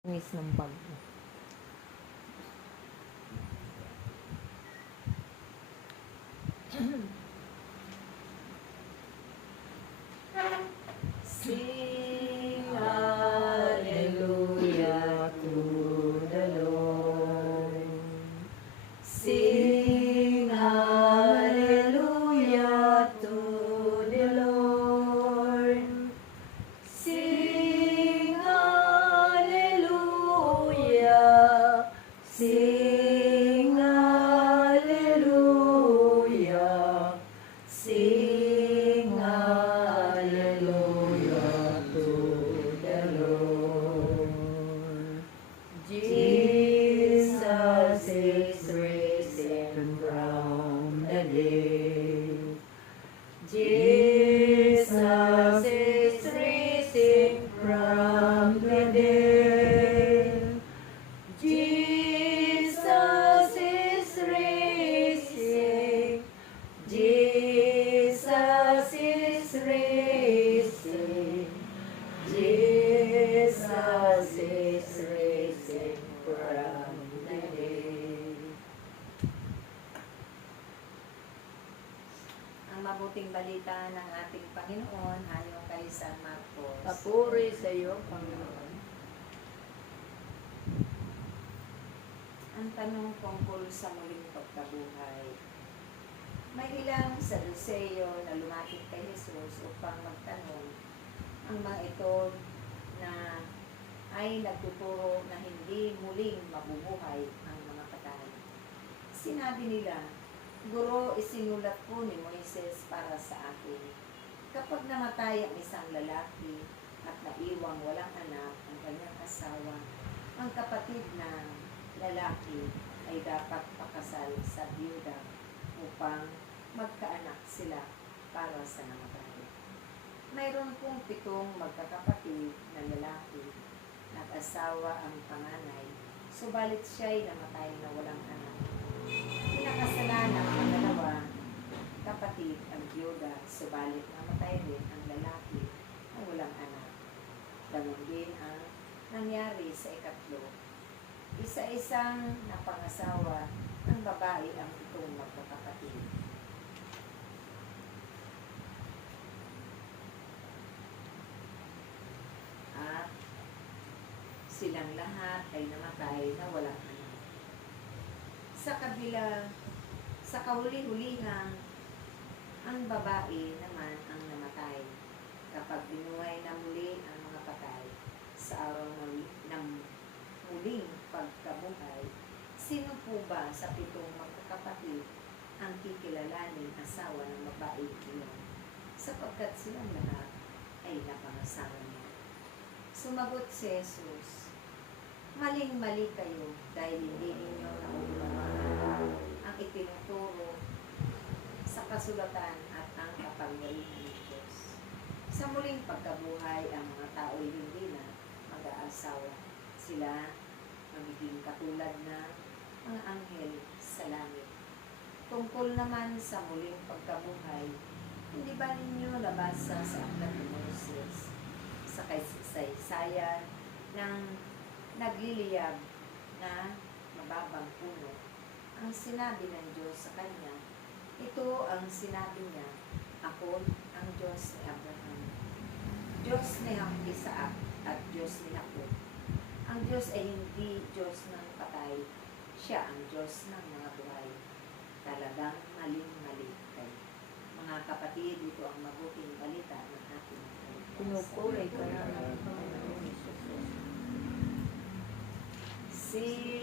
Miss ng bag mo. Sing hallelujah to the Lord. Sing hallelujah to the Lord. Sing hallelujah. Sing hallelujah. Sing hallelujah to the Lord. Jesus is risen from the dead. Jesus is risen from the dead. Jesus is risen. Jesus is risen. Jesus is risen from the dead. Ang mabuting balita ng ating Panginoon ayon kay San Marcos. Papuri sa iyo, Panginoon. Ang tanong tungkol sa muling pagkabuhay. May ilang Saduceo na lumapit kay Jesus upang magtanong. Ang mga ito na ay nagtuturo na hindi muling mabubuhay ang mga patay. Sinabi nila, Guro, isinulat po ni Moises para sa akin. Kapag namatay ang isang lalaki at naiwang walang anak ang kanyang asawa, ang kapatid ng lalaki ay dapat pakasal sa biyuda upang magkaanak sila para sa namatay. Mayroon pong 7 magkakapatid na lalaki. Nag-asawa ang panganay, subalit siya'y namatay na walang anak. Pinakasalan ng dalawa kapatid ang biyuda, subalit namatay din ang lalaki na walang anak. Ganun din ang nangyari sa ikatlo. Isa-isang napangasawa ng babae ang 7 magkakapatid. At silang lahat ay namatay na walang anak. Sa kahuli-hulihan, ang babae naman ang namatay. Kapag binuhay na muli ang mga patay sa araw ng muling pagkabuhay, sino po ba sa 7 magkakapatid ang kikilalaning asawa ng babae iyon? Sapagkat silang lahat ay napangasawa niya. Sumagot si Jesus, Maling-mali kayo dahil hindi ninyo nauunawaan ang itinuturo sa kasulatan at ang kapangyarihan ng Diyos. Sa muling pagkabuhay, ang mga tao'y hindi na mag-aasawa. Sila magiging katulad na mga anghel sa langit. Tungkol naman sa muling pagkabuhay, hindi ba ninyo nabasa sa aklat ni Moses sa kasaysayan ng nagliliyab na mababang puno? Ang sinabi ng Diyos sa kanya, ito ang sinabi niya, ako ang Diyos ni Abraham, Diyos ni Isaac at Diyos ni Jacob. Ang Diyos ay hindi Diyos ng patay, siya ang Diyos ng mga buhay. Talagang maling-mali kayo. Mga kapatid, ito ang mabuting balita ng ating kaligtasan. Pinupuri ka na ng Panginoon. Sing